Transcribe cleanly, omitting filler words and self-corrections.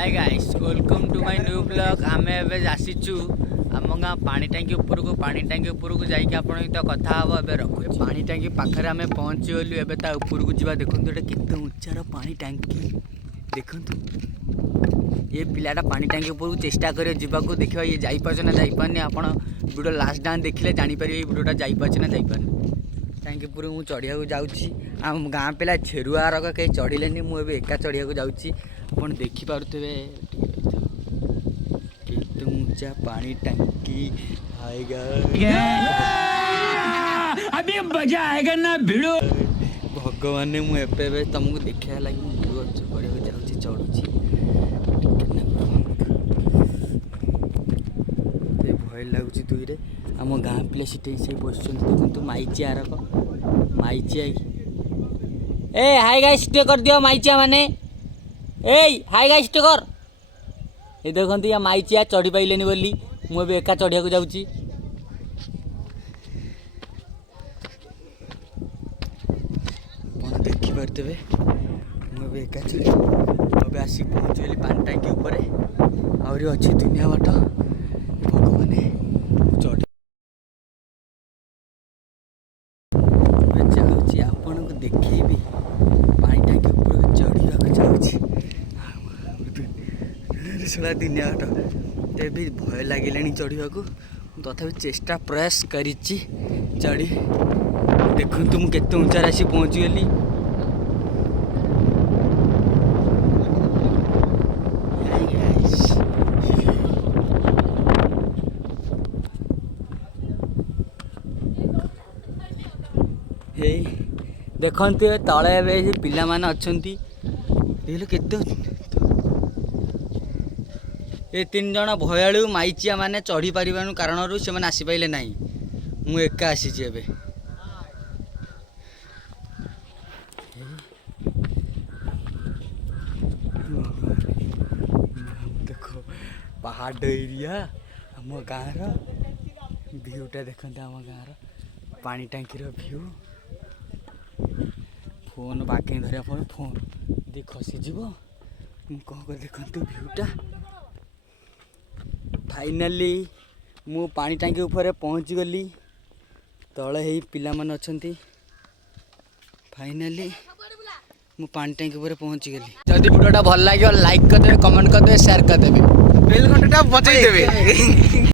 Hi guys welcome to my new blog आमे एबे आसीचु आम गाँ पानी टांकी ऊपर को जाइए आपण तो कथा हम ए रखु पानी टांकी पाखे आम पहुँची गलु एबे ता ऊपर को जा देखो केते उच्चार पानी टांकी देखु ये पिलाटा पानी टांकी ऊपर चेष्टा कर जावाक देखा ये जापार ना जापारे आप वीडियो लास्ट डांस देखिले जापर ये वीडियोटा जापार ना जापार टांकी ऊपर मुझे चढ़िया जाऊँगी आम गाँ पिला छेरुआ रक कहीं चढ़िले मुझे एका चढ़िया जाऊँगी आप देखिपे केते ऊंचा पानी टांकी आएगा अभी मजा आएगा ना भिड़ो भगवान मुझे तुमको देखा लगे मुझे चढ़िया जाऊँगी चढ़ुची भय लगुच दुईरे आम गाँ पिला से बस देखो माइचिया रक माइचिया ए हाई गाइस स्टे कर दियो माइचिया माने ए हाई गाइस स्टे कर ये देखते या माइचिया चढ़ी पाइलेनि बोली मुझे एका चढ़िया जाऊँगी देखिपे मुझे एका चढ़ी आसिक पहुँचली पानी टांकी उपर आहरी अच्छी दुनिया बाट भगवान चढ़ी जाऊँगी आपण को देखेबी पानी टांकी उपर चढ़ा जाऊँगी सारा दुनिया बाट तेभी भय लगे चढ़ा तथा चेष्टा प्रयास करी चढ़ी देखु तुम केते ऊंचार आसी पहुँची गली देखते तले पिला माने अच्छी केते ये तीन जन भयालु माइचिया माने चढ़ी पार कारण से आसीपारे ना मु एका आसी देखो पहाड़ एरिया आम गाँव भ्यूटा देखते आम गाँव पानी टांकी भ्यू फोन बाके धरिया फोन दी खसीज कौन कर देखते भ्यूटा फाइनाली मु पानी टांकी ऊपर पहुँची गली तले ही पिला मन अच्छी फाइनाली मु पानी टांकी ऊपर पहुँची गली जदि वीडियोटा भल लगे लाइक करदे कमेंट करदे शेयर करदे बेल घंटा बजाई देबे।